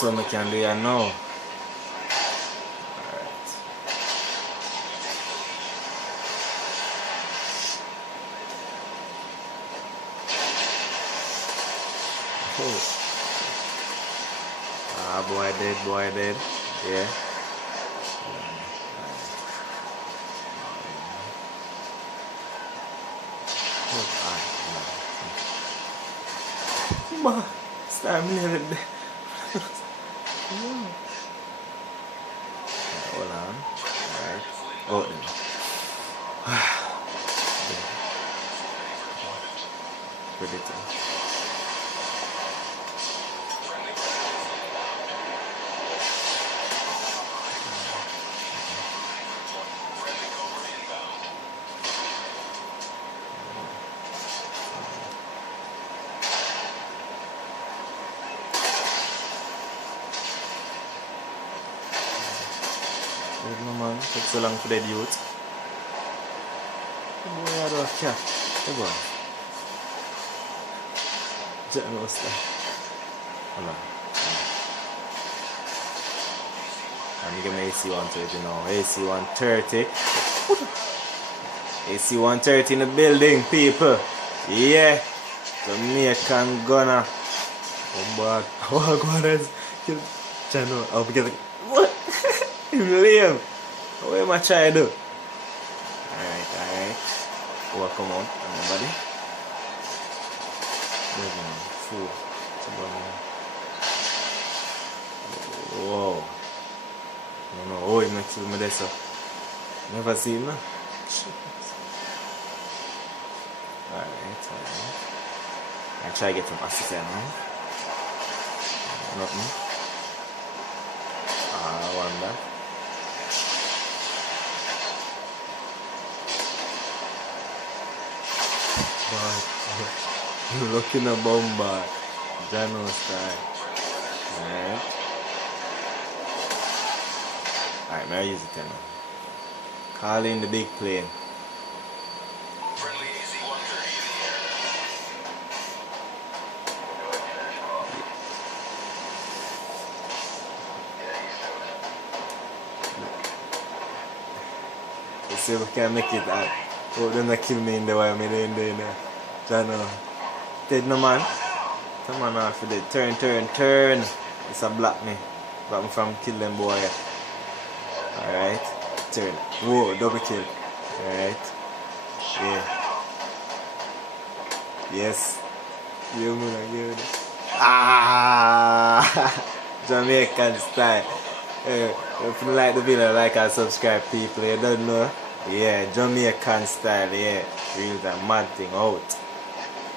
so I can do it now. Oh. Ah, boy dead. Yeah. Ma, start me with that. Hold on. Alright. Oh, then. Predator. No man, take so long for that youth. The boy had a cat. The boy. Jack knows that. Hold on. I'm gonna AC 130 now. AC 130. AC 130 in the building, people. Yeah. Jamaican gunner. Oh boy. Oh god, that's channel. I'll be getting. What? Liam. What am I trying to do? Alright. Oh, come on. Everybody. Fool. Whoa. No. Oh, it makes me this up. Never seen that. Alright. I try to get some assistant now. Nothing. One back. You're looking a bomber. Jano style. Alright, may I use it now. Call in the big plane. Let's see if we can make it out. Oh, don't kill me in the way I'm in there. Jano. Dead no man. Come on off with it. Turn. It's a block me. Block me from kill them boy. Alright. Turn. Whoa, double kill. Alright. Yeah. Yes. You move again. Ah! Jamaican style. If you like the video, like and subscribe, people. You don't know? Yeah, Jamaican style. Yeah. Real the mad thing out.